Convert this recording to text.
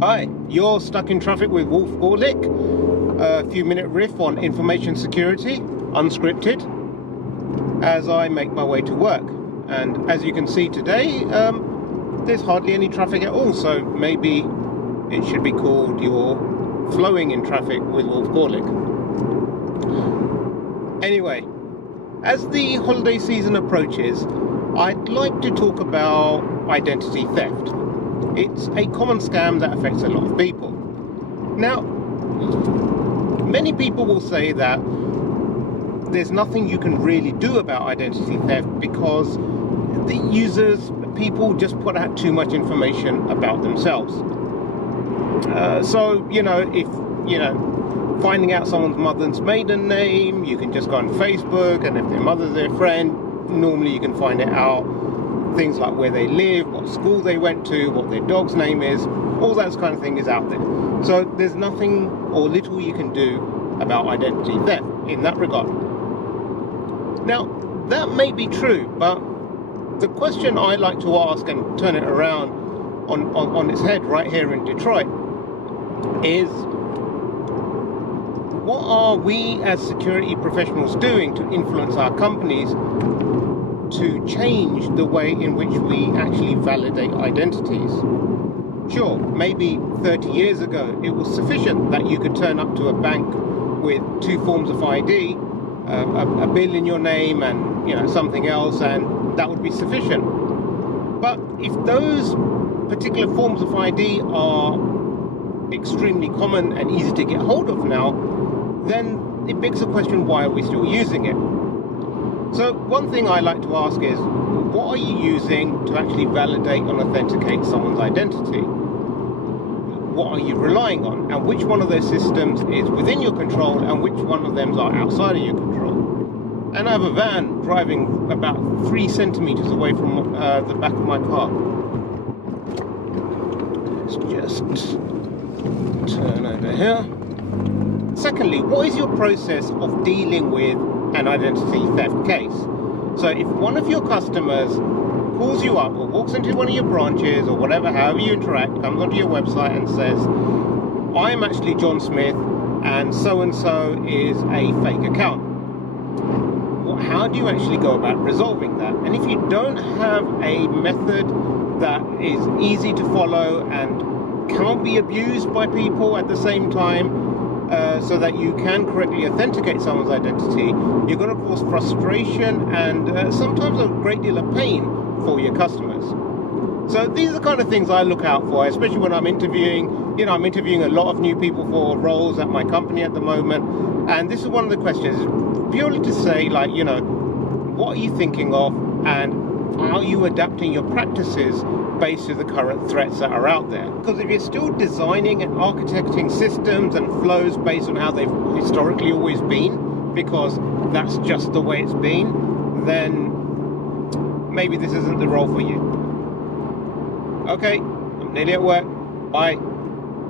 Hi, you're stuck in traffic with Wolf Gorlick. A few minute riff on information security, unscripted, as I make my way to work. And as you can see today, there's hardly any traffic at all, so maybe it should be called You're Flowing in Traffic with Wolf Gorlick. Anyway, as the holiday season approaches, I'd like to talk about identity theft. It's a common scam that affects a lot of people. Now, many people will say that there's nothing you can really do about identity theft because the people just put out too much information about themselves. So, if finding out someone's mother's maiden name, you can just go on Facebook, and if their mother's their friend, normally you can find it out. Things like where they live, what school they went to, what their dog's name is, all that kind of thing is out there. So there's nothing or little you can do about identity theft in that regard. Now, that may be true, but the question I like to ask and turn it around on its head right here in Detroit is, what are we as security professionals doing to influence our companies to change the way in which we actually validate identities? Sure, maybe 30 years ago it was sufficient that you could turn up to a bank with two forms of ID, a bill in your name and something else, and that would be sufficient. But if those particular forms of ID are extremely common and easy to get hold of now, then it begs the question, why are we still using it? So one thing I like to ask is, what are you using to actually validate and authenticate someone's identity? What are you relying on? And which one of those systems is within your control and which one of them are outside of your control? And I have a van driving about 3 centimeters away from the back of my car. Let's just turn over here. Secondly, what is your process of dealing with an identity theft case? So if one of your customers calls you up or walks into one of your branches or whatever, however you interact, comes onto your website and says, I'm actually John Smith and so is a fake account, how do you actually go about resolving that? And if you don't have a method that is easy to follow and can't be abused by people at the same time, so that you can correctly authenticate someone's identity, you're going to cause frustration and sometimes a great deal of pain for your customers. So these are the kind of things I look out for, especially when I'm interviewing. I'm interviewing a lot of new people for roles at my company at the moment, and this is one of the questions, purely to say, what are you thinking of, and are you adapting your practices based on the current threats that are out there? Because if you're still designing and architecting systems and flows based on how they've historically always been, because that's just the way it's been, then maybe this isn't the role for you. Okay, I'm nearly at work. Bye.